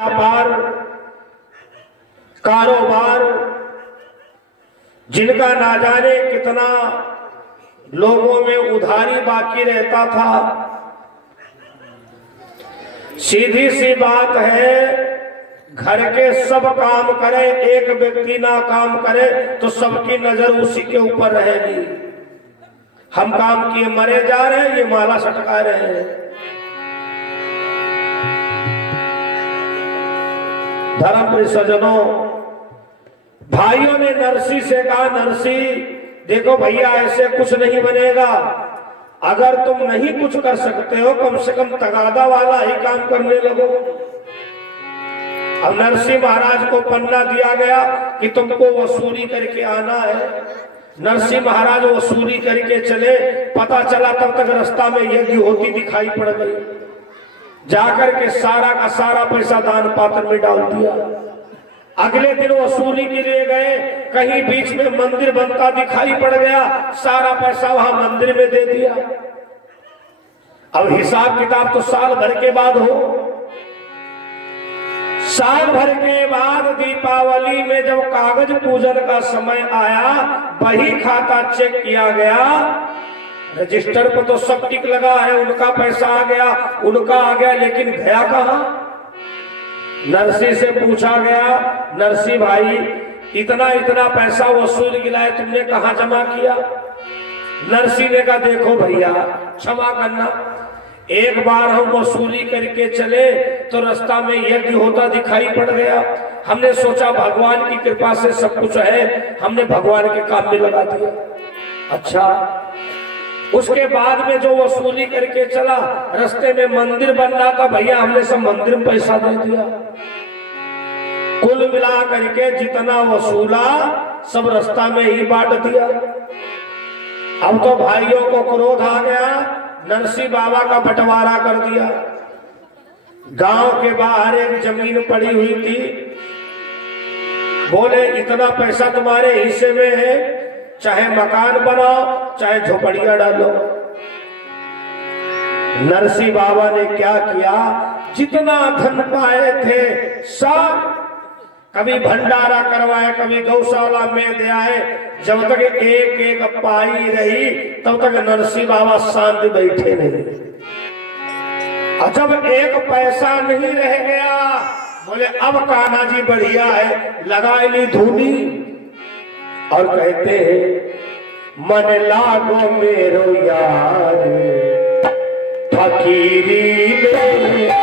व्यापार कारोबार जिनका ना जाने कितना लोगों में उधारी बाकी रहता था। सीधी सी बात है, घर के सब काम करे, एक व्यक्ति ना काम करे तो सबकी नजर उसी के ऊपर रहेगी। हम काम किए मरे जा रहे हैं, ये माला सटका रहे हैं। धर्म सज्जनों, भाइयों ने नरसी से कहा, नरसी देखो भैया ऐसे कुछ नहीं बनेगा। अगर तुम नहीं कुछ कर सकते हो, कम से कम तगादा वाला ही काम करने लगो। अब नरसिंह महाराज को पन्ना दिया गया कि तुमको वसूली करके आना है। नरसिंह महाराज वसूली करके चले। पता चला तब तक रास्ता में यज्ञ होती दिखाई पड़ गई। जाकर के सारा का सारा पैसा दान पात्र में डाल दिया। अगले दिन वसूली के लिए गए, कहीं बीच में मंदिर बनता दिखाई पड़ गया, सारा पैसा वहां मंदिर में दे दिया। अब हिसाब किताब तो साल भर के बाद हो। साल भर के बाद दीपावली में जब कागज पूजन का समय आया, बही खाता चेक किया गया, रजिस्टर पर तो सब टिक लगा है, उनका पैसा आ गया, उनका आ गया, लेकिन गया कहां? नरसी से पूछा गया, नरसी भाई इतना इतना पैसा वसूल गिलाए, तुमने कहां जमा किया? नरसी ने कहा देखो भैया क्षमा करना, एक बार हम वसूली करके चले तो रास्ता में यज्ञ होता दिखाई पड़ गया। हमने सोचा भगवान की कृपा से सब कुछ है, हमने भगवान के काम में लगा दिया। अच्छा, उसके बाद में जो वसूली करके चला, रास्ते में मंदिर बन रहा था, भैया हमने सब मंदिर में पैसा दे दिया। कुल मिला करके जितना वसूला सब रास्ता में ही बांट दिया। अब तो भाइयों को क्रोध आ गया, नरसिंह बाबा का बंटवारा कर दिया। गांव के बाहर एक जमीन पड़ी हुई थी, बोले इतना पैसा तुम्हारे हिस्से में है, चाहे मकान बनाओ चाहे झोपड़ियां डालो। नरसिंह बाबा ने क्या किया, जितना धन पाए थे सब कभी भंडारा करवाए, कभी गौशाला में दे आए। जब तक एक एक पाई रही तब तक नरसिंह बाबा शांत बैठे नहीं। और जब एक पैसा नहीं रह गया, बोले अब कान्हा जी बढ़िया है, लगा ली धूनी और कहते हैं मन लागो मेरो यार फकीरी में,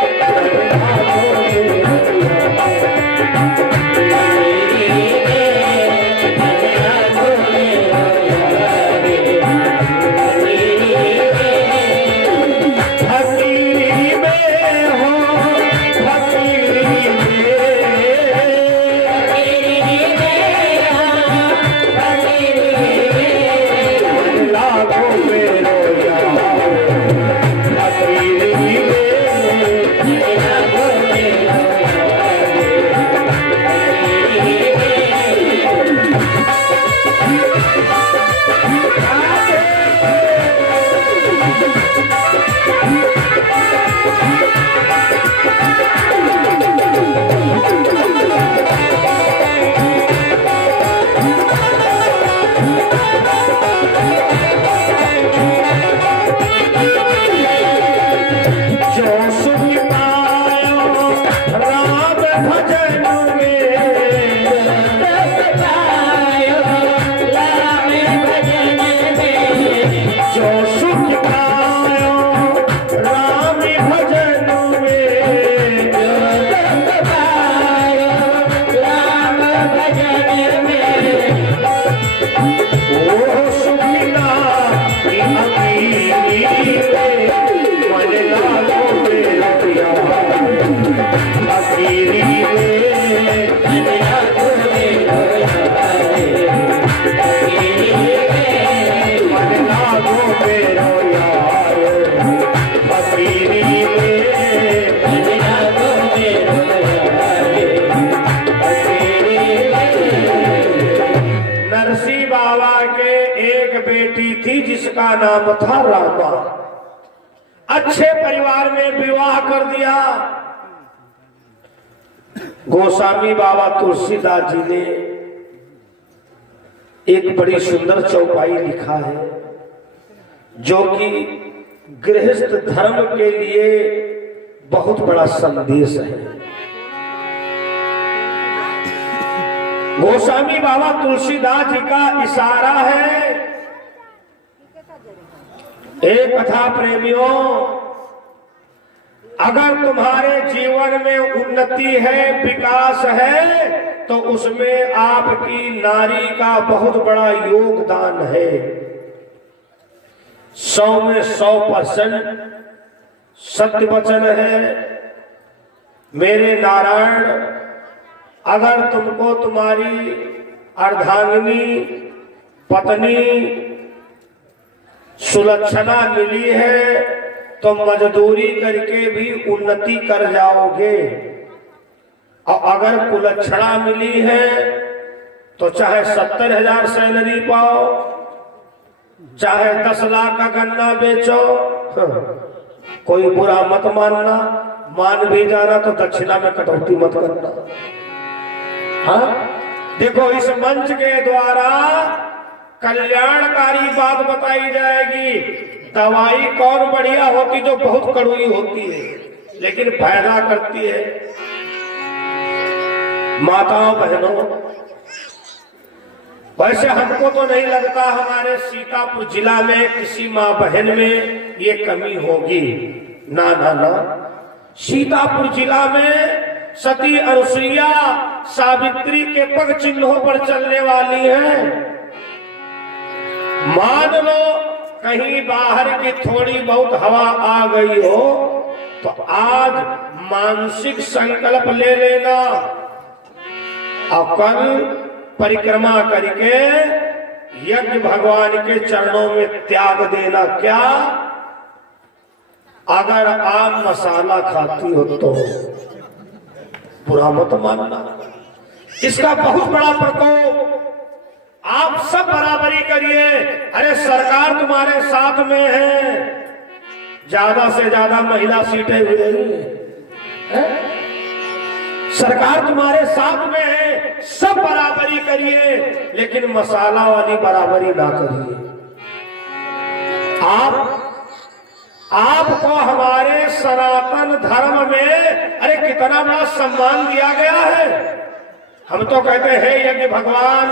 जिसका नाम था रामा। अच्छे परिवार में विवाह कर दिया। गोस्वामी बाबा तुलसीदास जी ने एक बड़ी सुंदर चौपाई लिखा है, जो कि गृहस्थ धर्म के लिए बहुत बड़ा संदेश है। गोस्वामी बाबा तुलसीदास जी का इशारा है, एक कथा प्रेमियों, अगर तुम्हारे जीवन में उन्नति है, विकास है, तो उसमें आपकी नारी का बहुत बड़ा योगदान है। 100 में 100% सत्य वचन है। मेरे नारायण, अगर तुमको तुम्हारी अर्धांगिनी पत्नी सुलक्षणा मिली है तो मजदूरी करके भी उन्नति कर जाओगे, और अगर कुलक्षणा मिली है तो चाहे 70,000 सैलरी पाओ, चाहे 10 लाख का गन्ना बेचो, कोई बुरा मत मानना, मान भी जाना तो दक्षिणा में कटौती मत करना। हाँ, देखो इस मंच के द्वारा कल्याणकारी बात बताई जाएगी। दवाई कौन बढ़िया होती? जो बहुत कड़वी होती है लेकिन फायदा करती है। माताओं बहनों, वैसे हमको तो नहीं लगता हमारे सीतापुर जिला में किसी माँ बहन में ये कमी होगी। ना ना ना, सीतापुर जिला में सती अनुसुईया सावित्री के पग चिन्हों पर चलने वाली हैं। मान लो कहीं बाहर की थोड़ी बहुत हवा आ गई हो तो आज मानसिक संकल्प ले लेना और कल परिक्रमा करके यज्ञ भगवान के चरणों में त्याग देना। क्या? अगर आप मसाला खाती हो तो बुरा मत मानना। इसका बहुत बड़ा प्रकोप, आप सब बराबरी करिए। अरे सरकार तुम्हारे साथ में है, ज्यादा से ज्यादा महिला सीटें भी रही है, सरकार तुम्हारे साथ में है, सब बराबरी करिए, लेकिन मसाला वाली बराबरी ना करिए। आपको हमारे सनातन धर्म में अरे कितना बड़ा सम्मान दिया गया है। हम तो कहते हैं यज्ञ भगवान,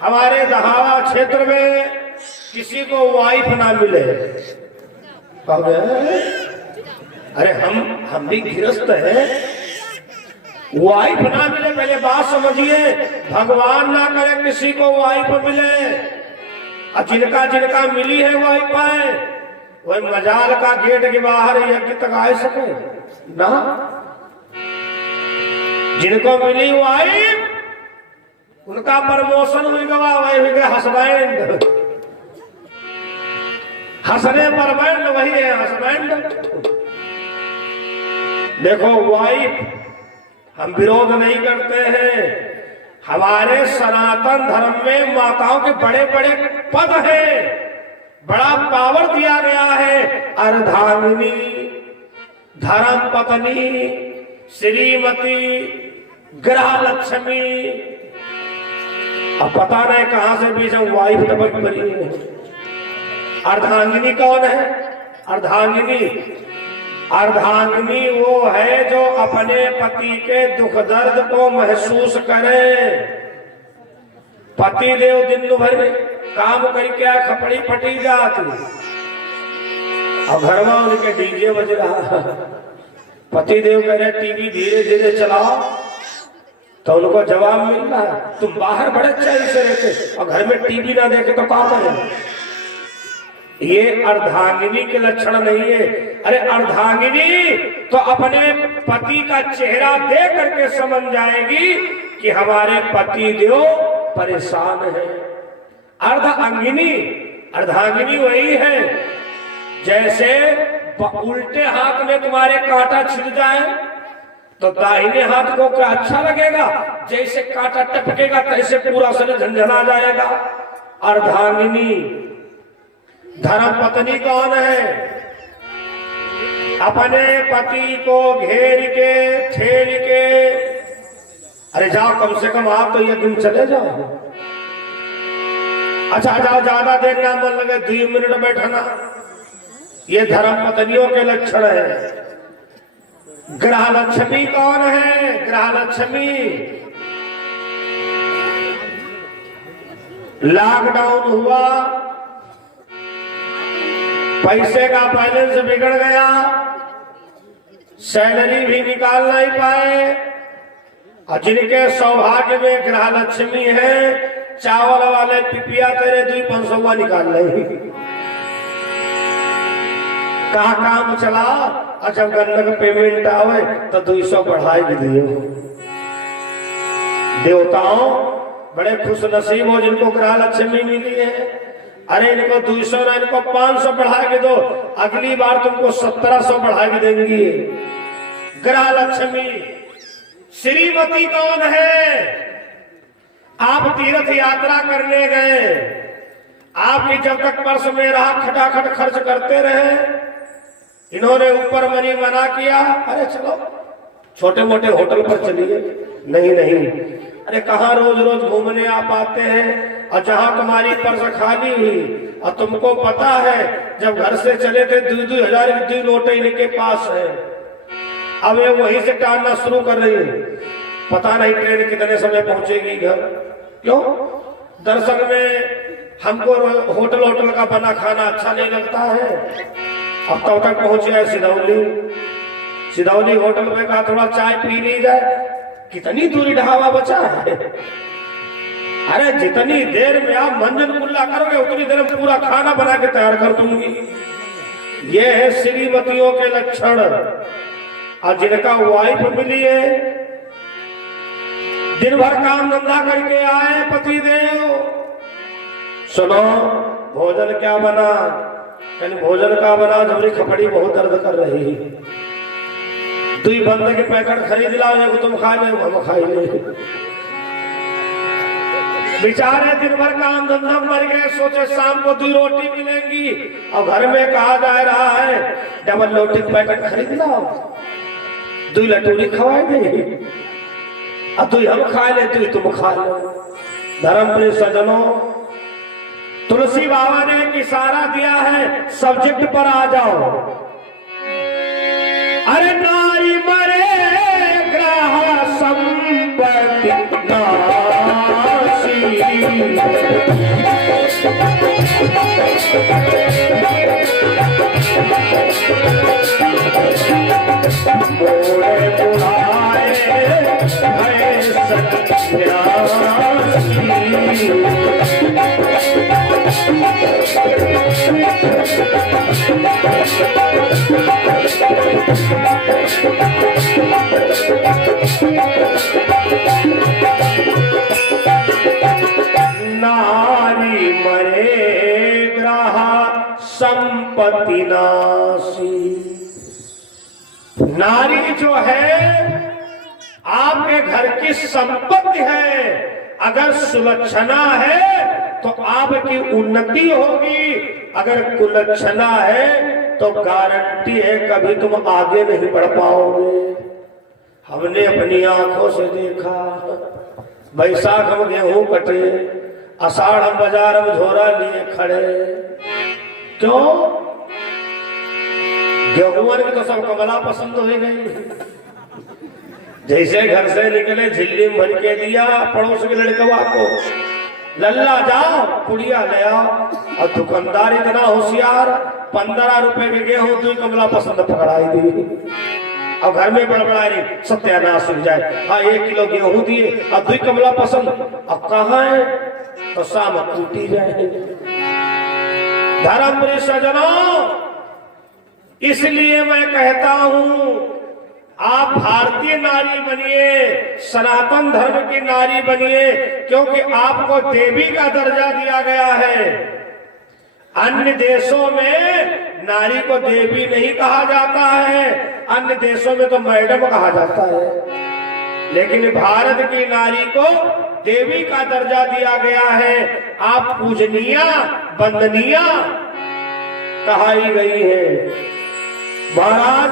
हमारे दहावा क्षेत्र में किसी को वाइफ ना मिले। अरे हम भी गृहस्थ हैं, वाइफ ना मिले, पहले बात समझिए। भगवान ना करे किसी को वाइफ मिले, और जिनका जिनका मिली है वाइफ है वही मजाल का गेट के बाहर यज्ञ तक आ सके ना। जिनको मिली वाइफ उनका प्रमोशन हुई गवा, वही गए हस्बैंड। हंसने पर बैंड वही है हस्बैंड। देखो वाइफ हम विरोध नहीं करते हैं, हमारे सनातन धर्म में माताओं के बड़े बड़े पद हैं, बड़ा पावर दिया गया है। अर्धांगिनी, धर्म पत्नी, श्रीमती, ग्रह लक्ष्मी। अब पता नहीं कहां से बीच में वाइफ टपक पड़ी है। अर्धांगिनी कौन है? अर्धांगिनी वो है जो अपने पति के दुख दर्द को महसूस करे। पति देव दिन भर काम करके खपड़ी फटी जाती, अब घर में उनके डीजे बज रहा। पति देव कह रहे टीवी धीरे धीरे चलाओ, तो उनको जवाब मिल रहा है तुम बाहर बड़े चैन से रहते और घर में टीवी ना देखे तो क्या करें? ये अर्धांगिनी के लक्षण नहीं है। अरे अर्धांगिनी तो अपने पति का चेहरा देख करके समझ जाएगी कि हमारे पति देव परेशान है। अर्धांगिनी वही है जैसे उल्टे हाथ में तुम्हारे कांटा छिड़ जाए तो दाहिने हाथ को क्या अच्छा लगेगा? जैसे कांटा टपकेगा तैसे पूरा शरीर झंझना जाएगा। अर्धांगिनी। धर्म पत्नी कौन है? अपने पति को घेर के ठेल के अरे जाओ कम से कम आप तो ये दिन चले जाओ। अच्छा जाओ, ज्यादा देर ना मन लगे, 2 मिनट बैठना, ये धर्म पत्नियों के लक्षण है। ग्रह लक्ष्मी कौन है? ग्रह लक्ष्मी लॉकडाउन हुआ, पैसे का बैलेंस बिगड़ गया, सैलरी भी निकाल नहीं पाए, और जिनके सौभाग्य में ग्रह लक्ष्मी है, चावल वाले पिपिया तेरे 200 निकाल रहे, कहा काम चला। और जब गन्नक पेमेंट आवे तो 200 बढ़ाई भी दियो। देवताओं बड़े खुश नसीब हो जिनको ग्रह लक्ष्मी मिली है। अरे इनको 200 ना, इनको 500 बढ़ा के दो, अगली बार तुमको 1700 बढ़ा के देंगी। ग्रह लक्ष्मी। श्रीमती कौन है? आप तीर्थ यात्रा करने गए, आपकी जब तक पर्स में रहा खटाखट खर्च करते रहे, इन्होंने ऊपर मनी मना किया, अरे चलो छोटे मोटे होटल पर चलिए। नहीं नहीं, अरे कहाँ रोज रोज घूमने आप आते हैं, और जहां तुम्हारी पर्स खाली हुई और तुमको पता है जब घर से चले थे 2,000 की 2 नोटें इनके पास है, अब ये वहीं से टालना शुरू कर रही है। पता नहीं ट्रेन कितने समय पहुंचेगी घर। क्यों? दरअसल में हमको होटल का बना खाना अच्छा नहीं लगता है। अब तो तक पहुंचे है सिदौली होटल में कहा थोड़ा चाय पी ली जाए, कितनी दूरी ढाबा बचा है। अरे जितनी देर में आप मंजन कुल्ला करोगे उतनी देर में पूरा खाना बना के तैयार कर दूंगी। ये है श्रीमतियों के लक्षण। और जिनका वाइफ मिली है, दिन भर काम धंधा करके आए पति देव, सुनो भोजन क्या बना? कहने भोजन का बना, जबरी खपड़ी बहुत दर्द कर रही, 2 बंदे के पैकेट खरीद लाओ, एगो तुम खा ले हम खाई ले। बेचारे दिन भर काम धंधा मर गए, सोचे शाम को 2 रोटी मिलेंगी, और घर में कहा जा रहा है डबल रोटी पैकेट खरीद लाओ, 2 लटूरी खवाए दे, और 2 हम खा ले, 2 तुम खा लो। धर्म प्रिय सज्जनों, तुलसी बाबा ने एक इशारा दिया है, सब्जेक्ट पर आ जाओ। अरे नारी मरे ग्रह संपत्ति नासी, मोड़े बुढ़ाए भय सन्यासी। नारी मरे ग्रह संपत्ति नासी। नारी जो है आपके घर की संपत्ति है, अगर सुलक्षणा है तो आपकी उन्नति होगी, अगर कुलक्षणा है तो गारंटी है कभी तुम आगे नहीं बढ़ पाओगे। हमने अपनी आंखों से देखा, बैसाख हम गेहूं कटे, आषाढ़ हम बाजार में झोरा लिए खड़े। क्यों? गेहूं की तो सब कमला पसंद हो गई। जैसे घर से निकले झिल्ली में भर के दिया पड़ोस के लड़कवा को, लल्ला जाओ पुड़िया ले आओ, और दुकानदार इतना होशियार, 15 रुपए के गेहूं 2 कमला पसंद पकड़ाई दी। और घर में बड़बड़ा रही, सत्यानाश हो जाए। हाँ 1 किलो गेहूं दिए और 2 कमला पसंद, अब कहाँ है? तो शाम टूटी जाए। धर्म प्रिय सज्जनों, इसलिए मैं कहता हूं आप भारतीय नारी बनिए, सनातन धर्म की नारी बनिए, क्योंकि आपको देवी का दर्जा दिया गया है। अन्य देशों में नारी को देवी नहीं कहा जाता है, अन्य देशों में तो मैडम कहा जाता है, लेकिन भारत की नारी को देवी का दर्जा दिया गया है। आप पूजनीया वंदनीया कहाई गई है। महाराज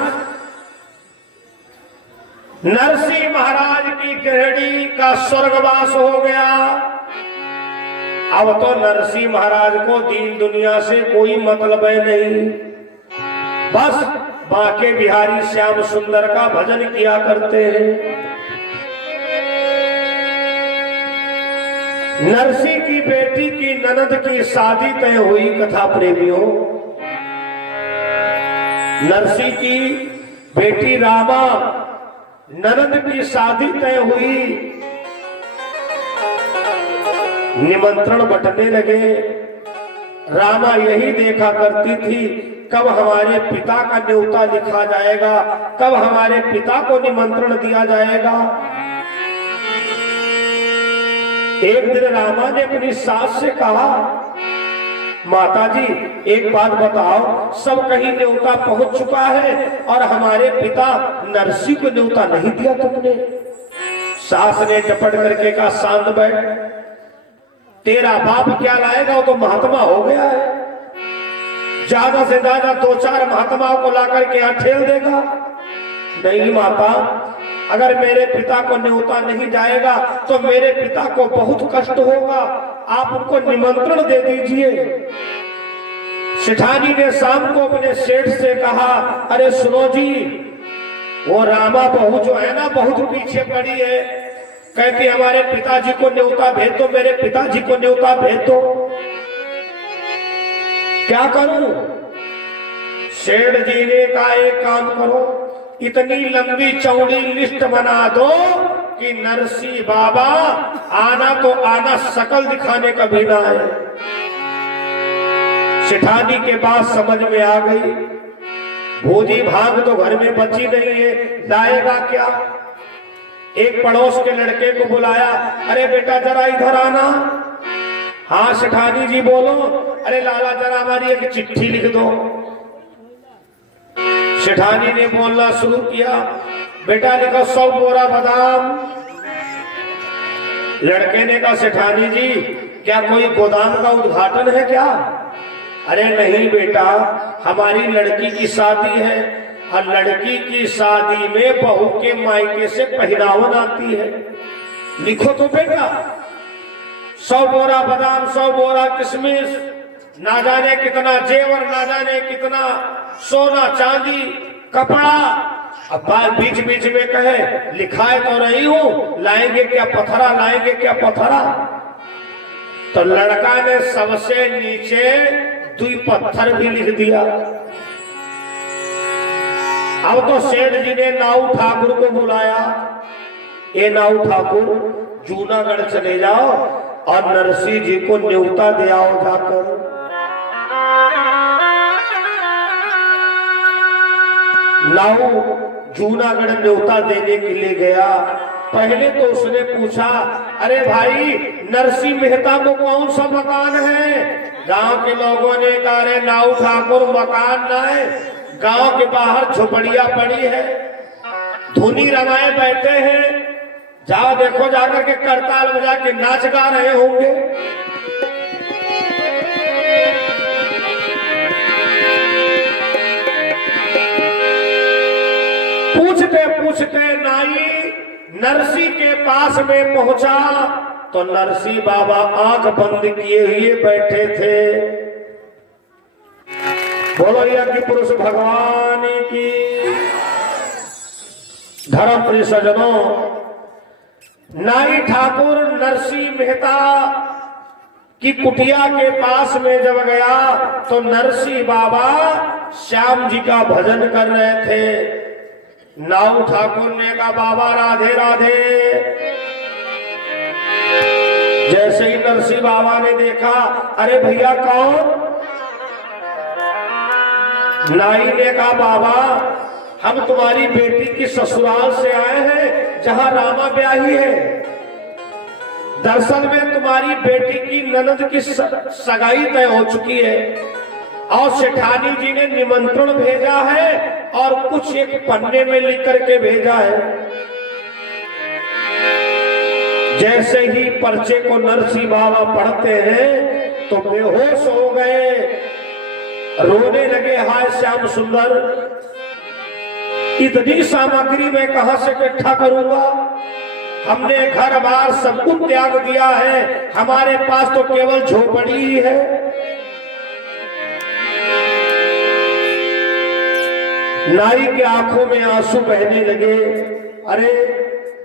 नरसिंह महाराज की मेहड़ी का स्वर्गवास हो गया। अब तो नरसिंह महाराज को दीन दुनिया से कोई मतलब है नहीं, बस बांके बिहारी श्याम सुंदर का भजन किया करते हैं। नरसिंह की बेटी की ननद की शादी तय हुई कथा प्रेमियों। नरसिंह की बेटी रामा ननद की शादी तय हुई। निमंत्रण बंटने लगे। रामा यही देखा करती थी कब हमारे पिता का न्योता लिखा जाएगा, कब हमारे पिता को निमंत्रण दिया जाएगा। एक दिन रामा ने अपनी सास से कहा, माता जी एक बात बताओ, सब कहीं न्योता पहुंच चुका है और हमारे पिता नरसिंह को न्योता नहीं दिया तुमने। सास ने झपट करके कहा, शांत बैठ, तेरा बाप क्या लाएगा, वो तो महात्मा हो गया है, ज्यादा से ज्यादा 2-4 महात्माओं को लाकर के यहाँ ठेल देगा। नहीं माता, अगर मेरे पिता को न्योता नहीं जाएगा तो मेरे पिता को बहुत कष्ट होगा, आप उनको निमंत्रण दे दीजिए। सेठानी ने शाम को अपने सेठ से कहा, अरे सुनो जी, वो रामा बहू जो है ना बहुत पीछे पड़ी है, कहती हमारे पिताजी को न्योता भेज दो, मेरे पिताजी को न्योता भेज दो। क्या करूं? सेठ जी ने कहा, एक काम करो, इतनी लंबी चौड़ी लिस्ट बना दो कि नरसिंह बाबा आना तो आना, शकल दिखाने का भी ना है। सेठानी के बात समझ में आ गई, भोजी भाग तो घर में बची नहीं है, लाएगा क्या। एक पड़ोस के लड़के को बुलाया, अरे बेटा जरा इधर आना। हाँ सेठानी जी बोलो। अरे लाला जरा हमारी एक चिट्ठी लिख दो। सेठानी ने बोलना शुरू किया, बेटा लिखो 100 बोरा बादाम। लड़के ने कहा, सेठानी जी क्या कोई गोदाम का उद्घाटन है क्या? अरे नहीं बेटा, हमारी लड़की की शादी है और लड़की की शादी में बहू के मायके से पहनावन आती है, लिखो तो बेटा। 100 बोरा बादाम, 100 बोरा किशमिश, ना जाने कितना जेवर, ना जाने कितना सोना चांदी कपड़ा। अब बीच बीच में कहे, लिखाए तो रही हूं, लाएंगे क्या पथरा, लाएंगे क्या पथरा। तो लड़का ने सबसे नीचे 2 पत्थर भी लिख दिया। अब तो सेठ जी ने नाऊ ठाकुर को बुलाया, ए नाऊ ठाकुर जूनागढ़ चले जाओ और नरसिंह जी को न्योता दे आओ जाकर। नाऊ जूनागढ़ न्योता देने के लिए गया। पहले तो उसने पूछा, अरे भाई नरसिंह मेहता को कौन सा मकान है? गांव के लोगों ने कहा, अरे नाऊ ठाकुर मकान ना है, गांव के बाहर झोपड़िया पड़ी है, धुनी रमाए बैठे हैं, जाओ देखो, जाकर के करताल बजा के नाच गा रहे होंगे। पूछते पूछते नाई नरसिंह के पास में पहुंचा तो नरसिंह बाबा आंख बंद किए हुए बैठे थे। बोलो यज्ञ पुरुष भगवान की। धर्म प्रिय सज्जनों, नाई ठाकुर नरसिंह मेहता की कुटिया के पास में जब गया तो नरसिंह बाबा श्याम जी का भजन कर रहे थे। नाऊ ठाकुर ने कहा, बाबा राधे राधे। जैसे ही नरसिंह बाबा ने देखा, अरे भैया कौन? नाई ने कहा, बाबा हम तुम्हारी बेटी की ससुराल से आए हैं जहां रामा ब्याही है। दरअसल में तुम्हारी बेटी की ननद की सगाई तय हो चुकी है और सेठानी जी ने निमंत्रण भेजा है और कुछ एक पन्ने में लिख करके भेजा है। जैसे ही पर्चे को नरसिंह बाबा पढ़ते हैं तो बेहोश हो गए, रोने लगे, हाय श्याम सुंदर, इतनी सामग्री मैं कहां से इकट्ठा करूंगा, हमने घर बार सब कुछ त्याग दिया है, हमारे पास तो केवल झोपड़ी ही है। नारी के आंखों में आंसू बहने लगे। अरे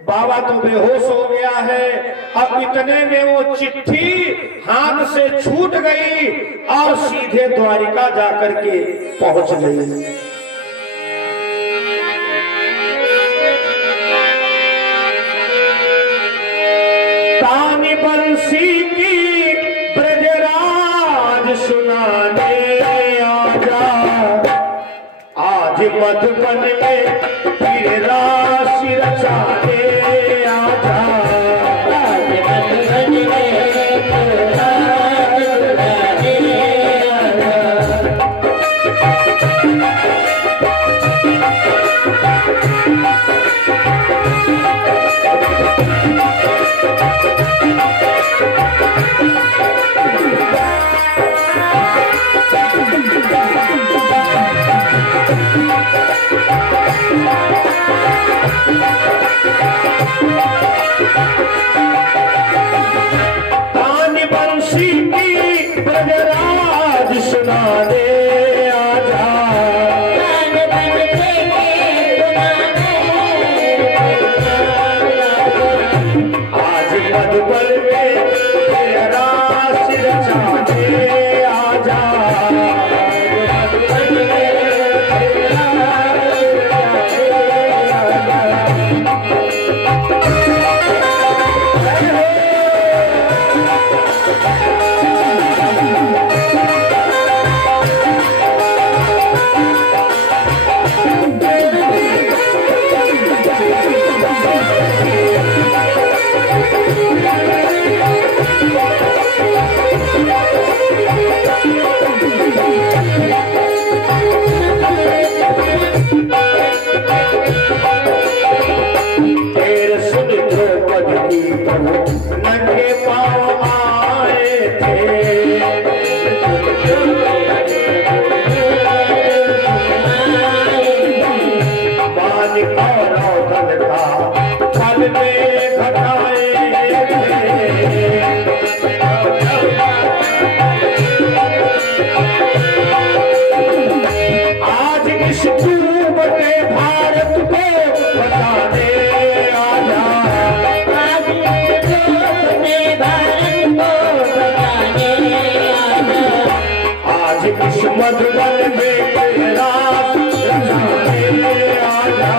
बाबा तो बेहोश हो गया है। अब इतने में वो चिट्ठी हाथ से छूट गई और सीधे द्वारिका जाकर के पहुंच गई। तानी बंसी की ब्रजराज सुनाने आजा, आज मधुबन में फिर रास रचाने आजा। आज मधुबन में फिर रास रचाने आजा। तानी बंसी की ब्रजराज सुनाने आजा, आज मधुबन में फिर रास रचाने आजा। नंगे पाँव आए थे, मान और का फल में घटाए थे। आज इस डूबते भारत को बचाने आजा, आज इस मधुबन में रास रचाने आजा।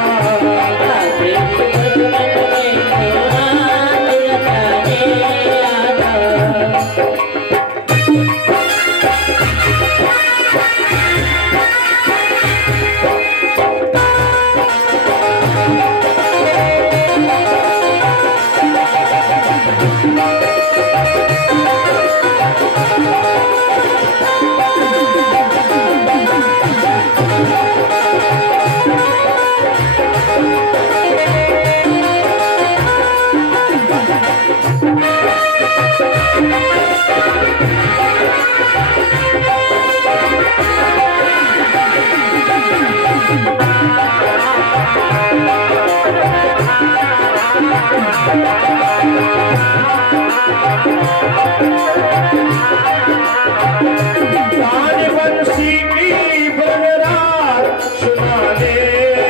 तानी बंसी की ब्रजराज सुनाने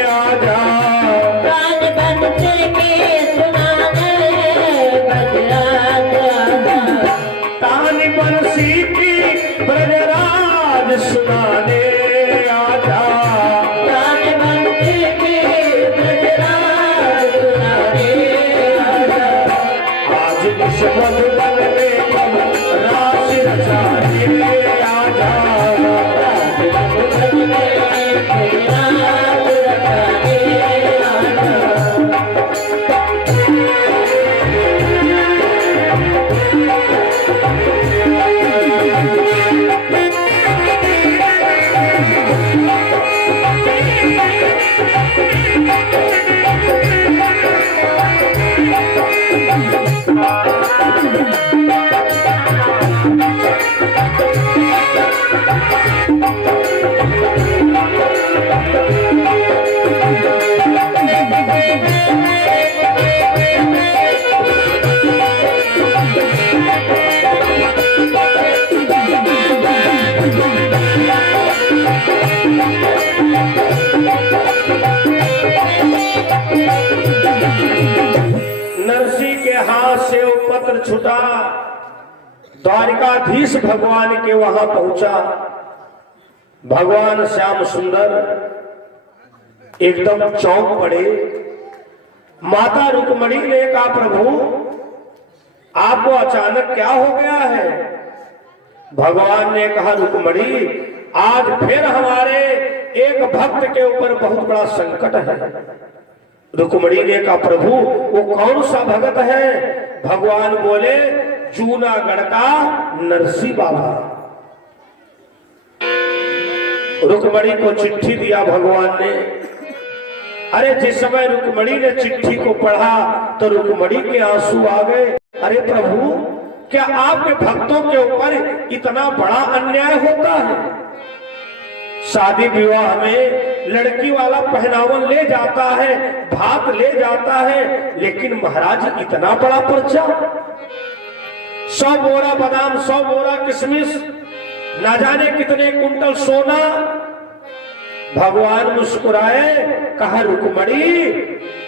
आजा, तानी बंसी की सुनाने ब्रजराज आजा। तानी बंसी की ब्रजराज सुनाने आजा, तानी बंसी की ब्रजराज सुनाने आजा। आज इस मधुबन में रास रचाने आजा, मधुबन में फिर रास रचाने आजा। मात्र छुटा, द्वारिकाधीश भगवान के वहां पहुंचा। भगवान श्याम सुंदर एकदम चौंक पड़े। माता रुक्मणी ने कहा, प्रभु आपको अचानक क्या हो गया है? भगवान ने कहा, रुक्मणी आज फिर हमारे एक भक्त के ऊपर बहुत बड़ा संकट है। रुक्मणी ने कहा, प्रभु वो कौन सा भक्त है? भगवान बोले, जूनागढ़ का नरसी बाबा। रुक्मणी को चिट्ठी दिया भगवान ने। अरे जिस समय रुक्मणी ने चिट्ठी को पढ़ा तो रुक्मणी के आंसू आ गए। अरे प्रभु, क्या आपके भक्तों के ऊपर इतना बड़ा अन्याय होता है? शादी विवाह में लड़की वाला पहनावन ले जाता है, भात ले जाता है, लेकिन महाराज इतना बड़ा पर्चा, 100 बोरा बादाम, 100 बोरा किशमिश, ना जाने कितने कुंटल सोना। भगवान मुस्कुराए, कहा, रुक्मणी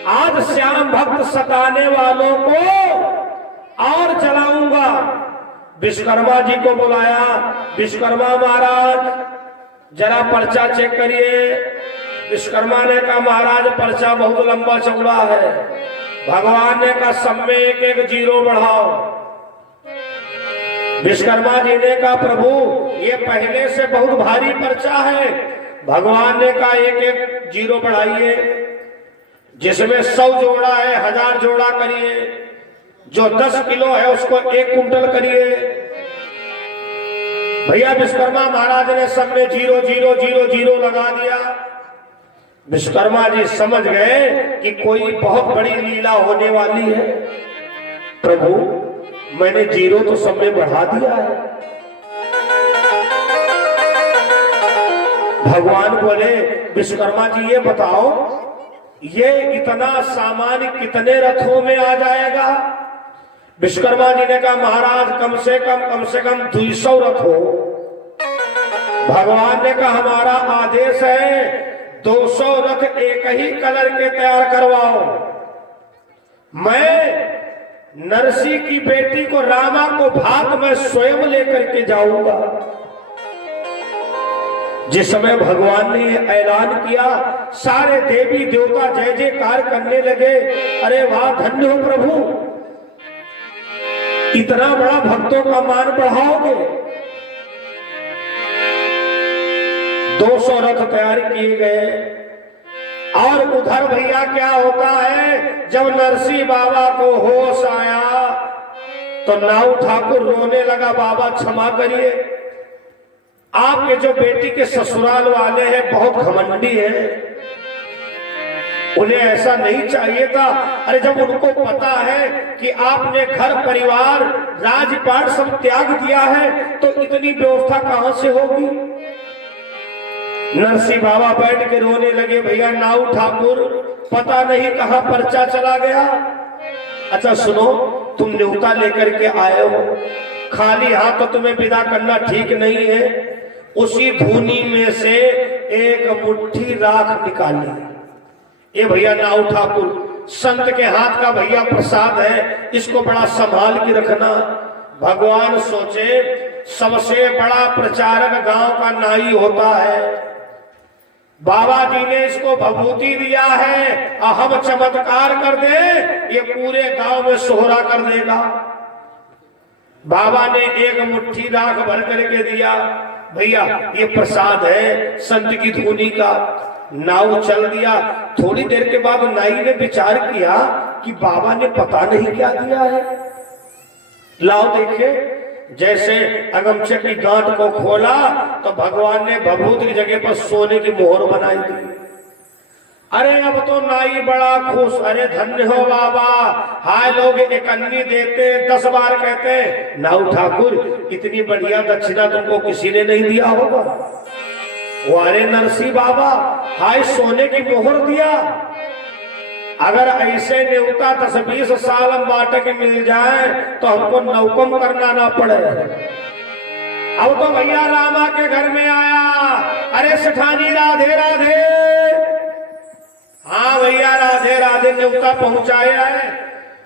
आज श्याम भक्त सताने वालों को और जलाऊंगा। विश्वकर्मा जी को बुलाया। विश्वकर्मा महाराज जरा पर्चा चेक करिए। विश्वकर्मा ने कहा, महाराज पर्चा बहुत लंबा चौड़ा है। भगवान ने कहा, सब में एक एक जीरो बढ़ाओ। विश्वकर्मा जी ने कहा, प्रभु ये पहले से बहुत भारी पर्चा है। भगवान ने कहा, एक एक जीरो बढ़ाइए। जिसमें 100 जोड़ा है 1000 जोड़ा करिए, जो 10 किलो है उसको 1 कुंटल करिए। भैया विश्वकर्मा महाराज ने सब में 0 0 0 0 लगा दिया। विश्वकर्मा जी समझ गए कि कोई बहुत बड़ी लीला होने वाली है। प्रभु मैंने 0 तो सब में बढ़ा दिया है। भगवान बोले, विश्वकर्मा जी ये बताओ, ये इतना सामान कितने रथों में आ जाएगा? विश्वकर्मा जी ने कहा, महाराज कम से कम 200 रथ हो। भगवान ने कहा, हमारा आदेश है 200 रथ एक ही कलर के तैयार करवाओ। मैं नरसी की बेटी को, रामा को भात में स्वयं लेकर के जाऊंगा। जिस समय भगवान ने ऐलान किया, सारे देवी देवता जय जयकार करने लगे। अरे वाह, धन्य हो प्रभु, इतना बड़ा भक्तों का मान बढ़ाओगे। 200 रथ तैयार किए गए। और उधर भैया क्या होता है, जब नरसी बाबा को होश आया तो नाऊ ठाकुर रोने लगा, बाबा क्षमा करिए, आपके जो बेटी के ससुराल वाले हैं बहुत घमंडी हैं, उन्हें ऐसा नहीं चाहिए था। अरे जब उनको पता है कि आपने घर परिवार राजपाट सब त्याग दिया है तो इतनी व्यवस्था कहां से होगी। नरसी बाबा बैठ के रोने लगे, भैया नाऊ ठाकुर पता नहीं कहां पर्चा चला गया। अच्छा सुनो, तुम न्योता लेकर के आए हो, खाली हाथ तो तुम्हें विदा करना ठीक नहीं है। उसी धूनी में से एक मुट्ठी राख निकाली। ये भैया नाऊ ठाकुर संत के हाथ का भैया प्रसाद है, इसको बड़ा संभाल के रखना। भगवान सोचे सबसे बड़ा प्रचारक गांव का नाई होता है, बाबा जी ने इसको भभूति दिया है, हम चमत्कार कर दे ये पूरे गांव में सोहरा कर देगा। बाबा ने एक मुट्ठी राख भर करके दिया, भैया ये प्रसाद है संत की धूनी का। नाव चल दिया। थोड़ी देर के बाद नाई ने विचार किया कि बाबा ने पता नहीं क्या दिया है, लाओ देखे। जैसे अगमचे की गांठ को खोला तो भगवान ने भभूत की जगह पर सोने की मोहर बनाई दी। अरे अब तो नाई बड़ा खुश, अरे धन्य हो बाबा, हाय लोग एक अन्नी देते 10 बार कहते, नाऊ ठाकुर इतनी बढ़िया दक्षिणा तुमको किसी ने नहीं दिया होगा। वो अरे नरसी बाबा, हाय सोने की मोहर दिया। अगर ऐसे न्योता 10-20 साल हम बाटे के मिल जाए तो हमको नौकम करना ना पड़े। अब तो भैया रामा के घर में आया, अरे सेठानी राधे राधे। हाँ भैया राधे राधे, न्योता पहुंचाया है।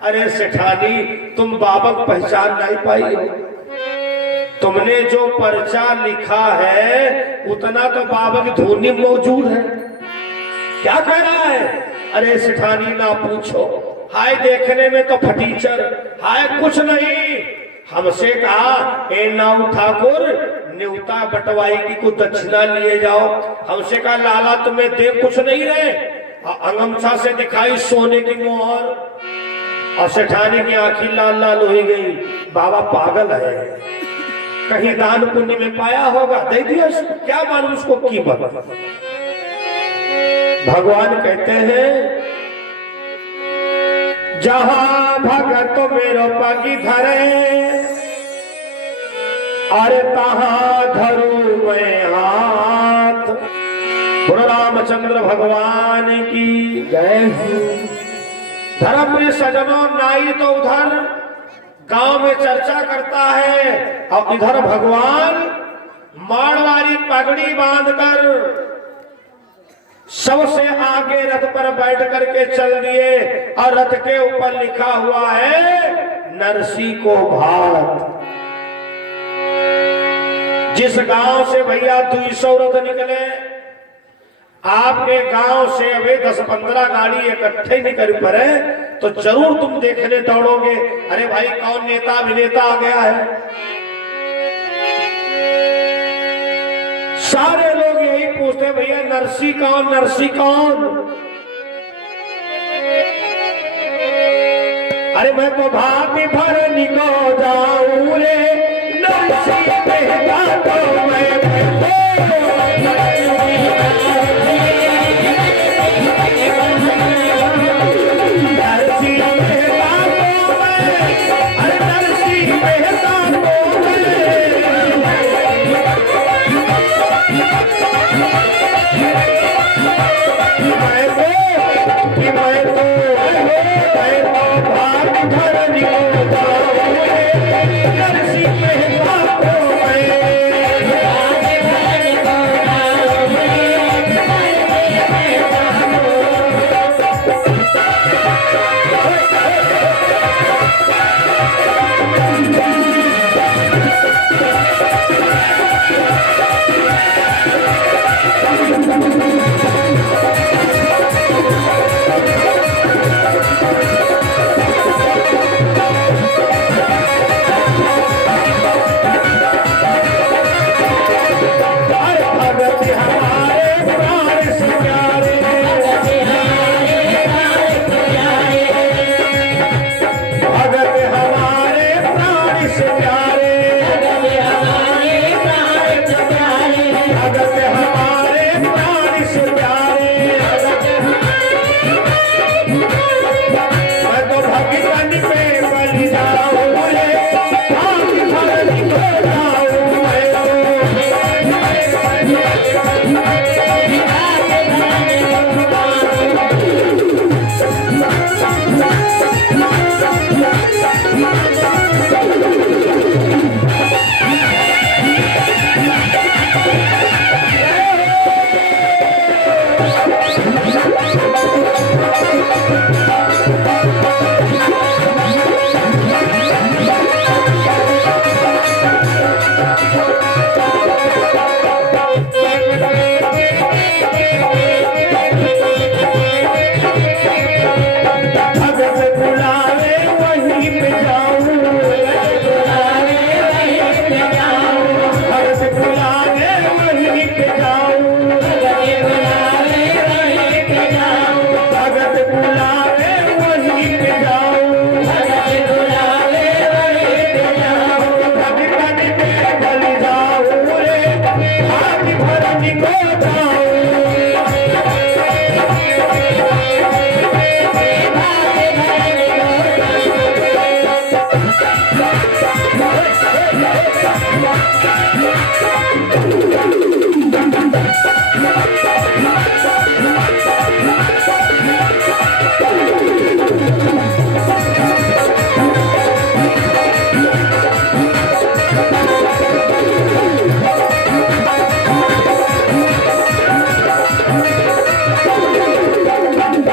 अरे सेठानी तुम बाबक पहचान नहीं पाई हो, तुमने जो पर्चा लिखा है उतना तो बाबक धुनी मौजूद है। क्या कह रहा है? अरे सेठानी ना पूछो, हाय देखने में तो फटीचर, हाय कुछ नहीं। हमसे कहा ए नाऊ ठाकुर न्योता बटवाई की को दक्षिणा लिए जाओ। हमसे कहा लाला तुम्हें देख कुछ नहीं रहे, अंगमछा से दिखाई सोने की मोहर, और सेठानी की आंखी लाल लाल हो गई। बाबा पागल है, कहीं दान पुण्य में पाया होगा, दे दिया, क्या मालूम उसको कीमत। भगवान कहते हैं जहां भगत मेरो पगी धरे, अरे तहां धरू मैं हाथ। गुरु रामचंद्र भगवान की जय हो। धर्म सजनों, नाई तो उधर गांव में चर्चा करता है और इधर भगवान मारवाड़ी पगड़ी बांधकर सबसे आगे रथ पर बैठ करके चल दिए, और रथ के ऊपर लिखा हुआ है नरसी को भात। जिस गांव से भैया 200 रथ निकले, आपके गांव से अभी 10-15 गाड़ी इकट्ठे निकल पड़े तो जरूर तुम देखने दौड़ोगे, अरे भाई कौन नेता अभिनेता आ गया है। सारे लोग यही पूछते भैया नरसी कौन, नरसी कौन। अरे मैं तो भाभी भर निको जाऊं रे, नरसी कहता तो मैं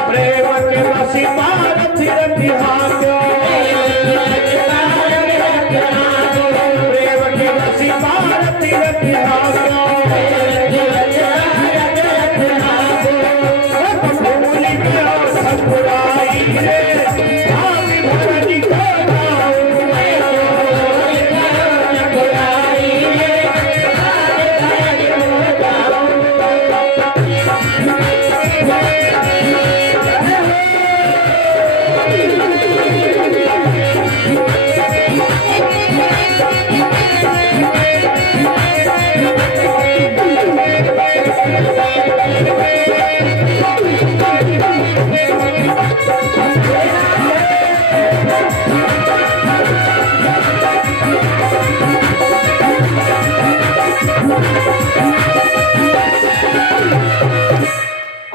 प्रेम के वसी मार फिर बिहार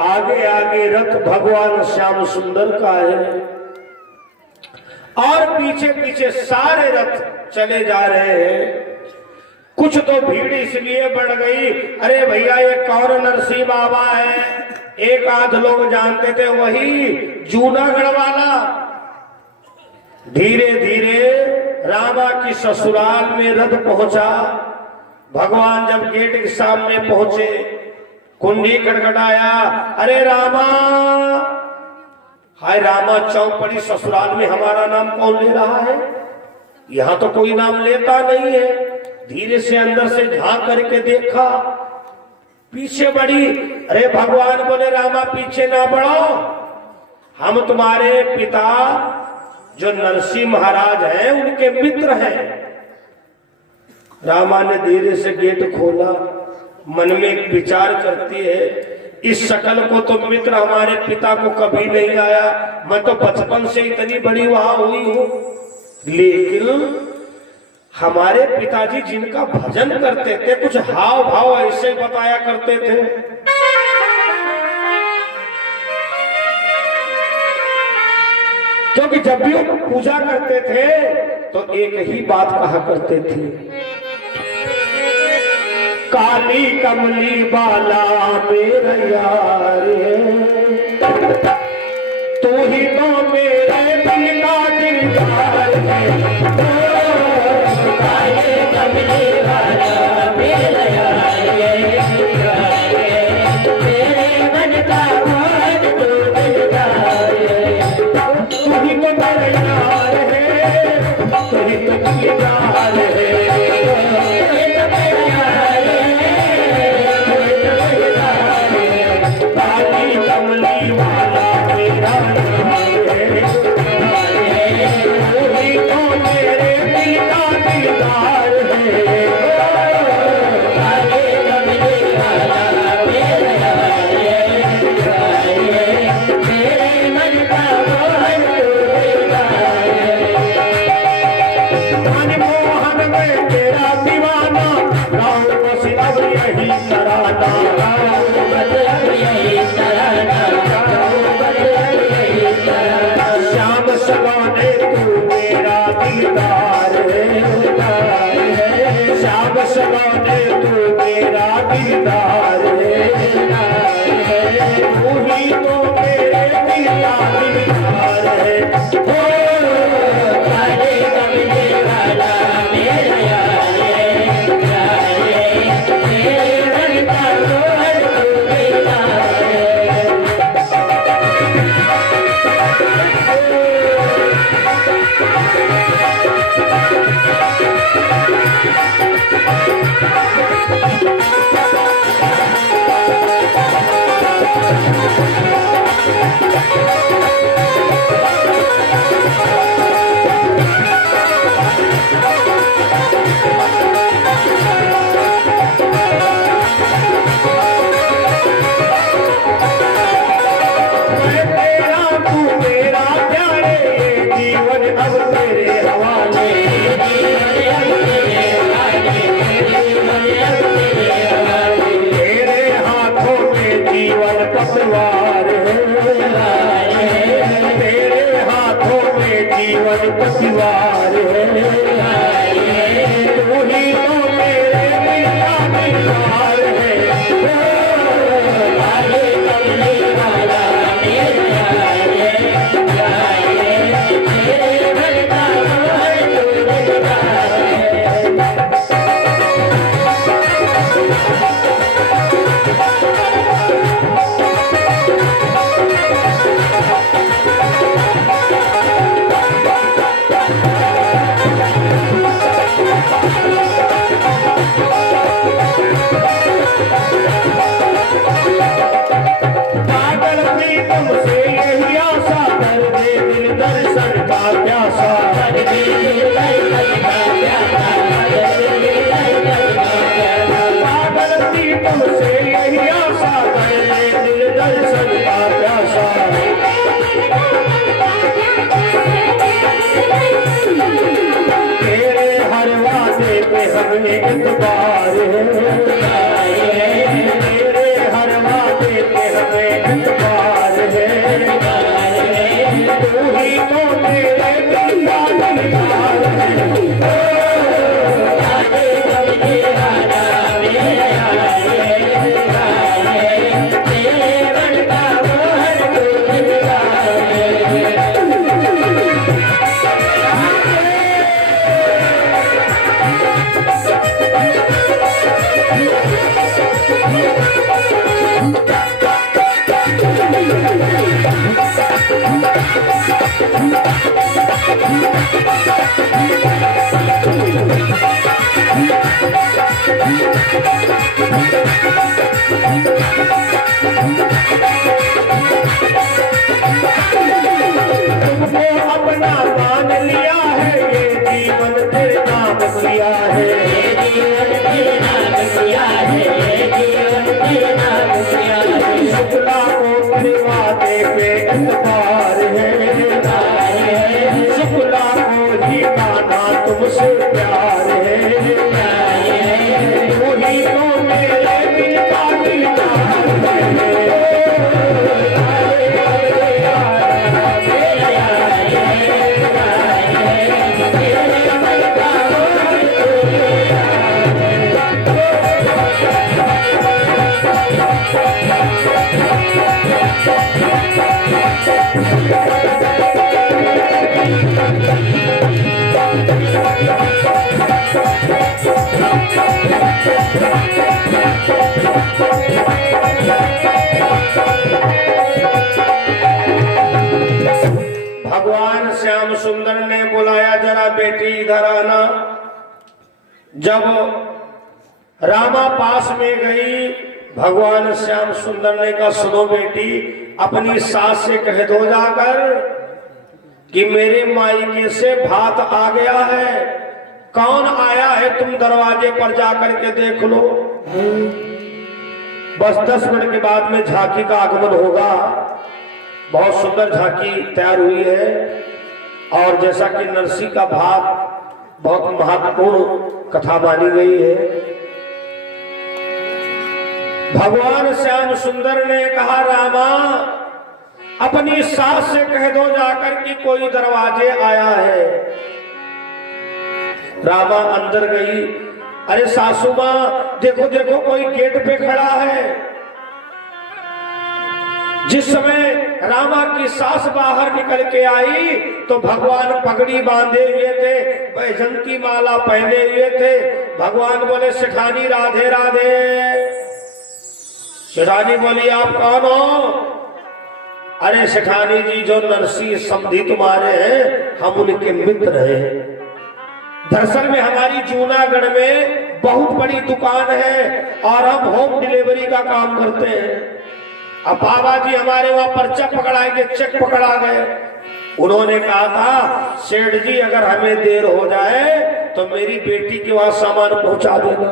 आगे आगे रथ भगवान श्याम सुंदर का है और पीछे पीछे सारे रथ चले जा रहे हैं। कुछ तो भीड़ इसलिए बढ़ गई, अरे भैया ये कौन नरसिंह बाबा है। एक आध लोग जानते थे, वही जूनागढ़ वाला। धीरे धीरे रामा की ससुराल में रथ पहुंचा। भगवान जब गेट के सामने पहुंचे, कुंडी खटखटाया, अरे रामा। हाय रामा चौंक पड़ी, ससुराल में हमारा नाम कौन ले रहा है? यहां तो कोई नाम लेता नहीं है। धीरे से अंदर से झांक करके देखा, पीछे बढ़ी। अरे भगवान बोले रामा पीछे ना बढ़ो, हम तुम्हारे पिता जो नरसिंह महाराज हैं उनके मित्र हैं। रामा ने धीरे से गेट खोला, मन में एक विचार करती है, इस शकल को तो मित्र हमारे पिता को कभी नहीं आया। मैं तो बचपन से इतनी बड़ी वहां हुई हूं, लेकिन हमारे पिताजी जिनका भजन करते थे कुछ हाव भाव ऐसे बताया करते थे। क्योंकि जब भी वो पूजा करते थे तो एक ही बात कहा करते थे, काली कमली बाला मेरा यार, तू ही तो मेरे दिल का दिलदार है। काली कमली बाला मेरा यार, तेरे मन का मान तू दिलदार है। तू ही तो मेरा यार है, तू ही तो दिलदार है। किया है, जीवन फिर नाम किया है, जीवन फिर नाम किया है। शुक्ला को परिवादे पे एतबार है, शुक्ला को ही गाना तुमसे प्यार है, वही तो मेरे दिल का दीदार है। भगवान श्याम सुंदर ने बुलाया, जरा बेटी इधर आना। जब रामा पास में गई, भगवान श्याम सुंदर ने कहा सुनो बेटी, अपनी सास से कह दो जाकर कि मेरे मायके से भात आ गया है, कौन आया है तुम दरवाजे पर जाकर के देख लो। बस 10 मिनट के बाद में झांकी का आगमन होगा। बहुत सुंदर झांकी तैयार हुई है, और जैसा कि नरसी का भाग बहुत महत्वपूर्ण कथा मानी गई है। भगवान श्याम सुंदर ने कहा रामा, अपनी सास से कह दो जाकर कि कोई दरवाजे आया है। रामा अंदर गई, अरे सासू मां देखो देखो कोई गेट पे खड़ा है। जिस समय रामा की सास बाहर निकल के आई तो भगवान पगड़ी बांधे हुए थे, वैजंती माला पहने हुए थे। भगवान बोले सेठानी राधे राधे। सेठानी बोली आप कौन हो? अरे सेठानी जी जो नरसी समधी तुम्हारे हैं, हम उनके मित्र हैं। दरअसल में हमारी जूनागढ़ में बहुत बड़ी दुकान है और हम होम डिलीवरी का काम करते हैं। अब बाबा जी हमारे वहां पर्चा पकड़ाएंगे, चेक पकड़ा गए। उन्होंने कहा था सेठ जी अगर हमें देर हो जाए तो मेरी बेटी के वहां सामान पहुंचा देना।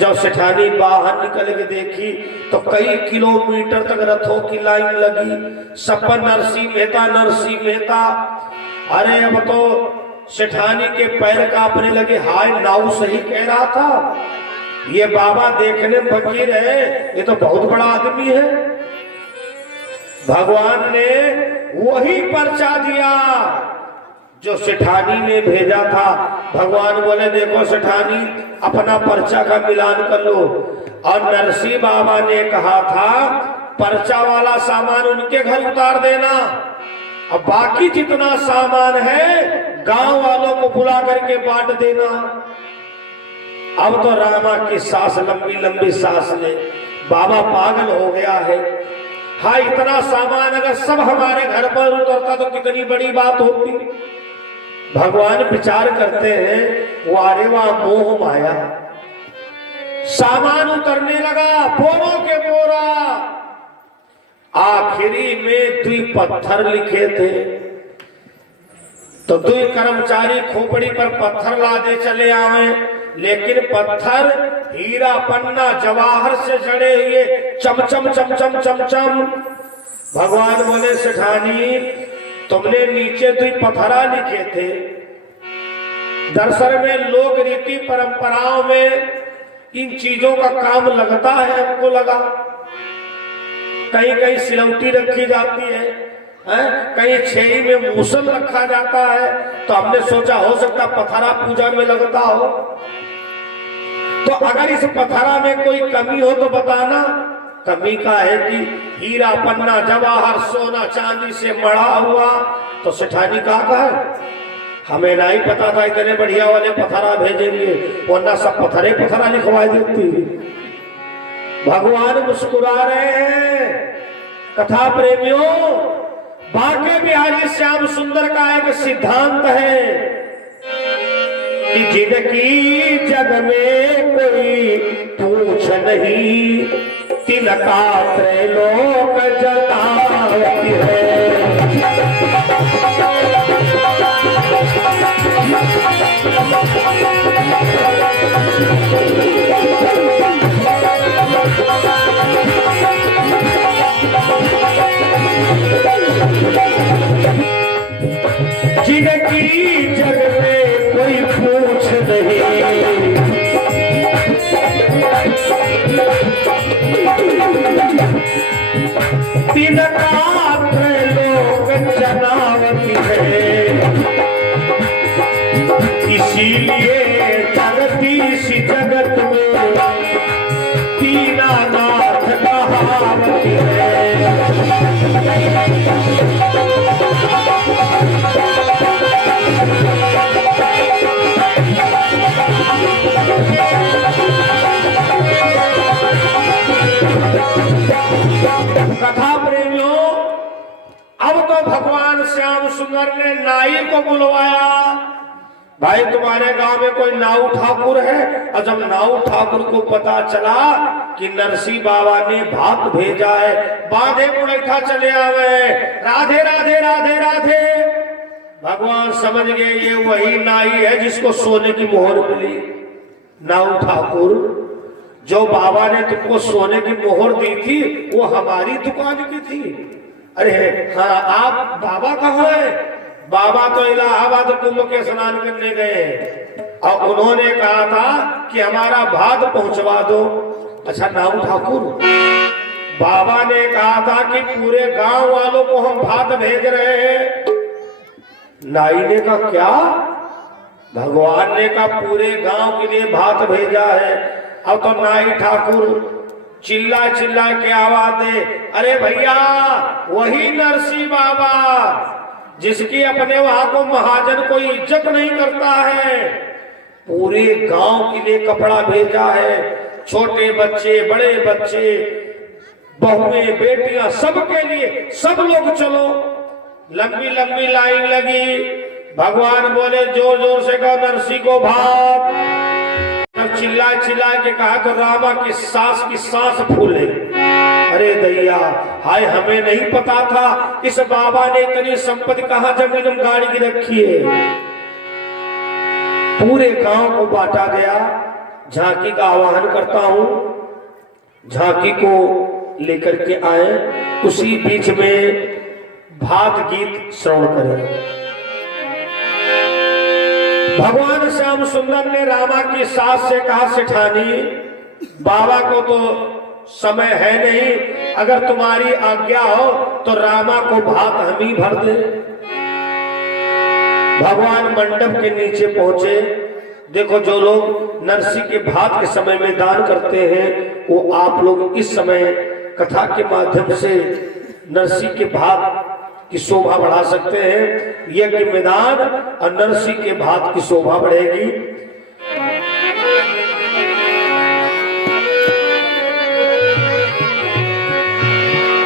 जब सेठानी बाहर निकल के देखी तो कई किलोमीटर तक रथों की लाइन लगी, सब पर नरसी मेहता नरसी मेहता। अरे अब तो सेठानी के पैर कांपने लगे, हाय नाऊ सही कह रहा था, ये बाबा देखने फकीर है, ये तो बहुत बड़ा आदमी है। भगवान ने वही पर्चा दिया जो सेठानी ने भेजा था। भगवान बोले देखो सेठानी अपना पर्चा का मिलान कर लो। और नरसी बाबा ने कहा था पर्चा वाला सामान उनके घर उतार देना, अब बाकी जितना सामान है गांव वालों को बुला करके बांट देना। अब तो रामा की सांस लंबी लंबी सांस ले, बाबा पागल हो गया है। हाँ इतना सामान अगर सब हमारे घर पर उतरता तो कितनी बड़ी बात होती। भगवान विचार करते हैं वारे वाह मोह माया। सामान उतरने लगा, बोरों के बोरा। आखिरी में 2 पत्थर लिखे थे तो 2 कर्मचारी खोपड़ी पर पत्थर लादे चले आवे, लेकिन पत्थर हीरा पन्ना जवाहर से जड़े हुए चमचम चमचम चमचम। भगवान बोले सेठानी तुमने नीचे 2 पत्थरा लिखे थे। दरअसल में लोक रीति परंपराओं में इन चीजों का काम लगता है, हमको लगा। कहीं कहीं सिलौटी रखी जाती है, कहीं छेई में मुसल रखा जाता है, तो हमने सोचा हो सकता पथरा पूजा में लगता हो। तो अगर इस पथरा में कोई कमी हो तो बताना। कमी का है कि हीरा पन्ना जवाहर सोना चांदी से मढ़ा हुआ। तो सेठानी कहा हमें नहीं पता था इतने बढ़िया वाले पथरा भेजेंगे, वरना सब पथरे पथरा लिखवा देती। भगवान मुस्कुरा रहे हैं। कथा प्रेमियों, बांके बिहारी श्याम सुंदर का एक सिद्धांत है कि जिनकी जग में कोई पूछ नहीं, तिनका त्रैलोक जतावती है। जिनकी जग में कोई पूछ नहीं, तीन रात्र लोग जनावती है, इसीलिए जगदीश जगत में दीनानाथ कहावती है। कथा प्रेमियों, अब तो भगवान श्याम सुंदर ने नाई को बुलवाया। भाई तुम्हारे गांव में कोई नाऊ ठाकुर है? और जब नाऊ ठाकुर को पता चला कि नरसिंह बाबा ने भात भेजा है, बाधे मुड़ैठा चले आवे, राधे राधे राधे राधे। भगवान समझ गए ये वही नाई है जिसको सोने की मोहर मिली। नाऊ ठाकुर, जो बाबा ने तुमको सोने की मोहर दी थी वो हमारी दुकान की थी। अरे हाँ, आप बाबा कहाँ है? बाबा तो इलाहाबाद कुंभ के स्नान करने गए और उन्होंने कहा था कि हमारा भात पहुंचवा दो। अच्छा नाऊ ठाकुर, बाबा ने कहा था कि पूरे गांव वालों को हम भात भेज रहे हैं। नाई ने कहा क्या? भगवान ने कहा पूरे गांव के लिए भात भेजा है। अब तो नाई ठाकुर चिल्ला चिल्ला के आवाज दे, अरे भैया वही नरसिंह बाबा जिसकी अपने वहां को महाजन कोई इज्जत नहीं करता है, पूरे गांव के लिए कपड़ा भेजा है। छोटे बच्चे, बड़े बच्चे, बहुएं, बेटियां, सबके लिए, सब लोग चलो। लंबी लंबी लाइन लगी। भगवान बोले जोर जोर से कहो नरसिंह को भात। जब चिल्ला चिल्ला के कहा तो रामा की सांस फूले। अरे दैया, हाय हमें नहीं पता था इस बाबा ने इतनी संपत्ति कहाँ जमीन गाड़ी की रखी है। पूरे गांव को बांटा गया। झांकी का आह्वान करता हूं, झांकी को लेकर के आए। उसी बीच में भात गीत श्रवण करें। भगवान श्याम सुंदर ने रामा की सास से कहा, सेठानी बाबा को तो समय है नहीं, अगर तुम्हारी आज्ञा हो तो रामा को भात हम ही भर दे। भगवान मंडप के नीचे पहुंचे। देखो जो लोग नरसिंह के भात के समय में दान करते हैं वो आप लोग इस समय कथा के माध्यम से नरसिंह के भात की शोभा बढ़ा सकते हैं। यज्ञ मैदान और नरसिंह के भात की शोभा बढ़ेगी।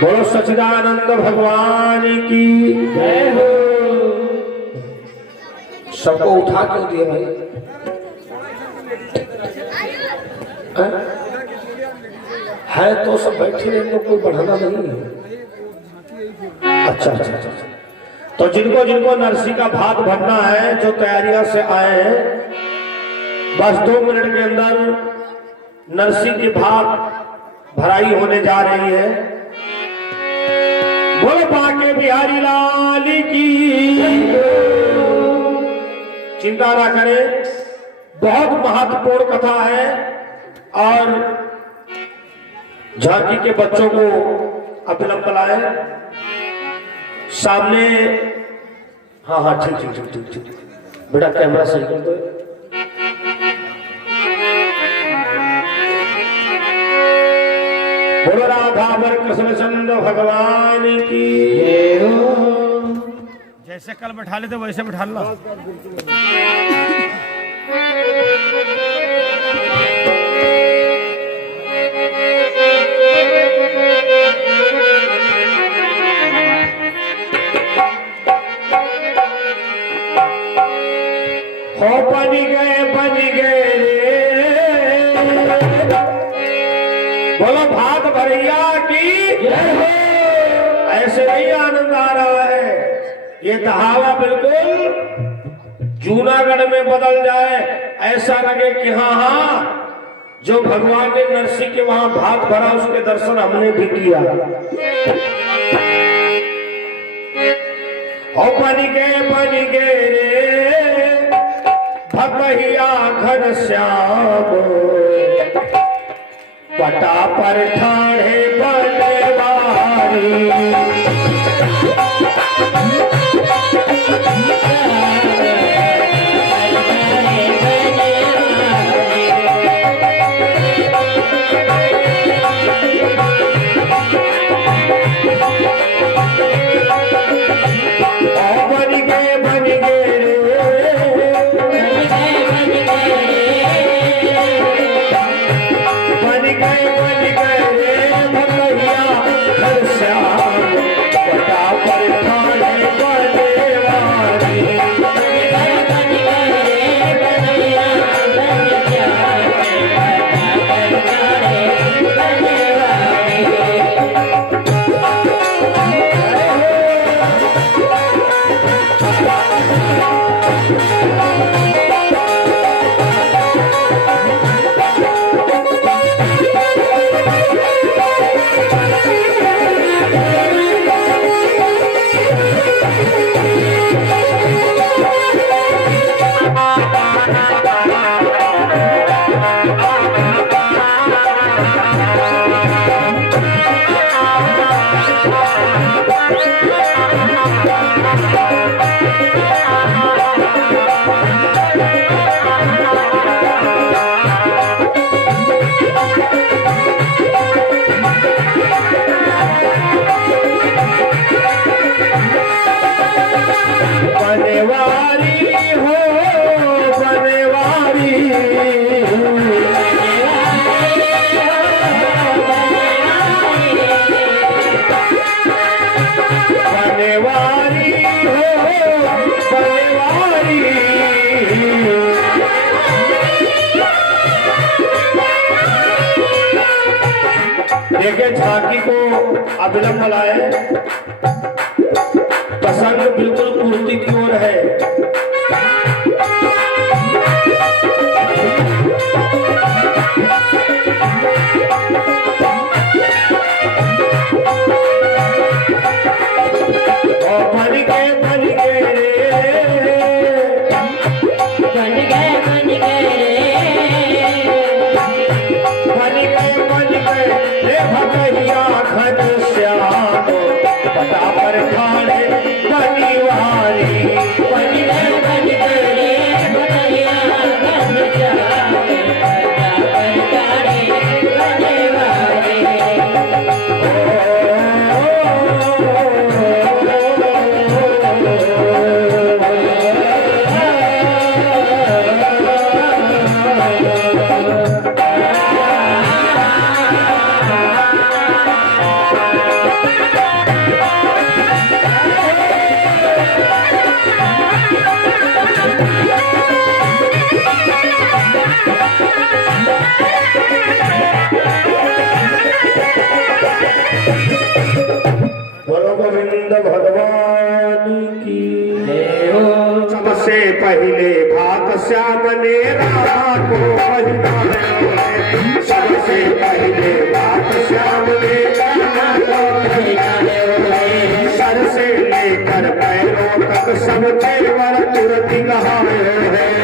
बोलो सच्चिदानंद भगवान की जय हो। सबको उठा क्यों दिया भाई? है तो सब बैठे रहने, कोई बढ़ाना नहीं है। अच्छा अच्छा अच्छा। तो जिनको जिनको नरसिंह का भात भरना है, जो तैयारियां से आए हैं, बस 2 मिनट के अंदर नरसिंह की भात भराई होने जा रही है। बोलो बांके बिहारी लाल की। चिंता ना करें, बहुत महत्वपूर्ण कथा है और झांकी के बच्चों को अविलंब लाए सामने। हाँ हाँ ठीक ठीक ठीक ठीक ठीक बेटा, कैमरा सही कर दो। बोलो राधा वर कृष्ण चंद्र भगवान की जय हो। जैसे कल बैठा लेते वैसे बैठा लो। बन गए रे। बोलो भात भरैया की जय हो। ऐसे नहीं आनंद आ रहा है, ये दहावा बिल्कुल जूनागढ़ में बदल जाए, ऐसा लगे कि हाँ हाँ जो भगवान ने नरसिंह के वहां भात भरा उसके दर्शन हमने भी किया। और बन गे रे भगहिया घन श्याम, पटा पर ठाणे बनवारी। देखिए झांकी को अविलंब लाए, प्रसंग बिल्कुल पूर्ति की ओर है। गोविंद भगवान की सबसे पहले भात श्याम ने रामा को पहिना है। सबसे पहले भात श्याम ने रामा को पहिना है। सर से लेकर पैरों तक सब तेवर तुरंत गहाए हैं।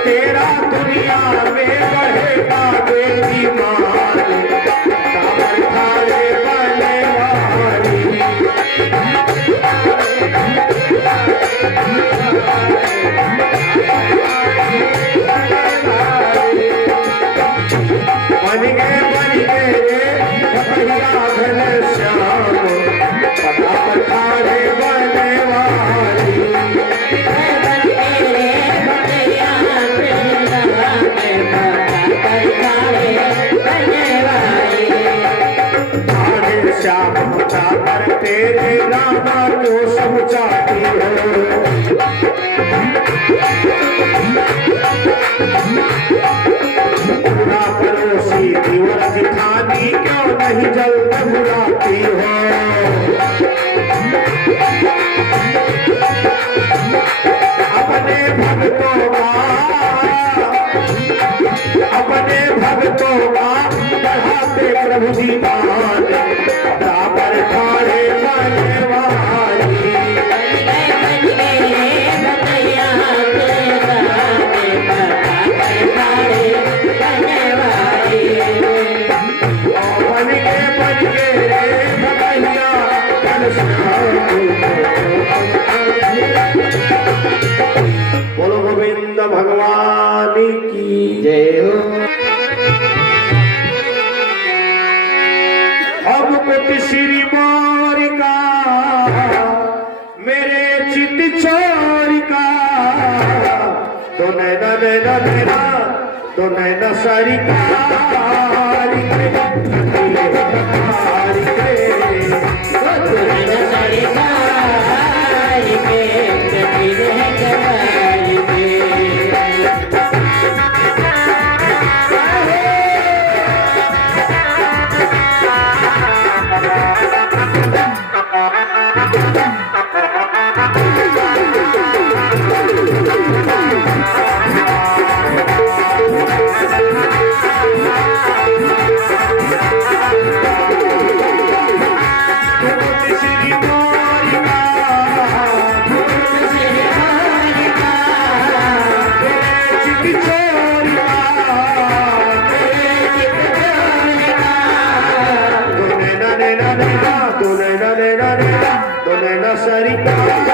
तेरा दुनिया में बढ़ेगा बेटी मान, काबर खाए बनवारी। बन गए भगैया घन श्याम, पता पठारे बनवारी। श्याम पता पर तेरे रामा को समझाती हो। भक्तों का बढ़ाते प्रभु जी मान बराबर ठाड़े माने वाली बन गए भतैया तेरा बेटा ठाड़े बने वाली बन गए भगैया बोलो गोविंद भगवान की जय हो अब कुट श्री मोर का मेरे चित चोर का तो नैना नैना नैना तो नैना सरकार तो नैना सरकार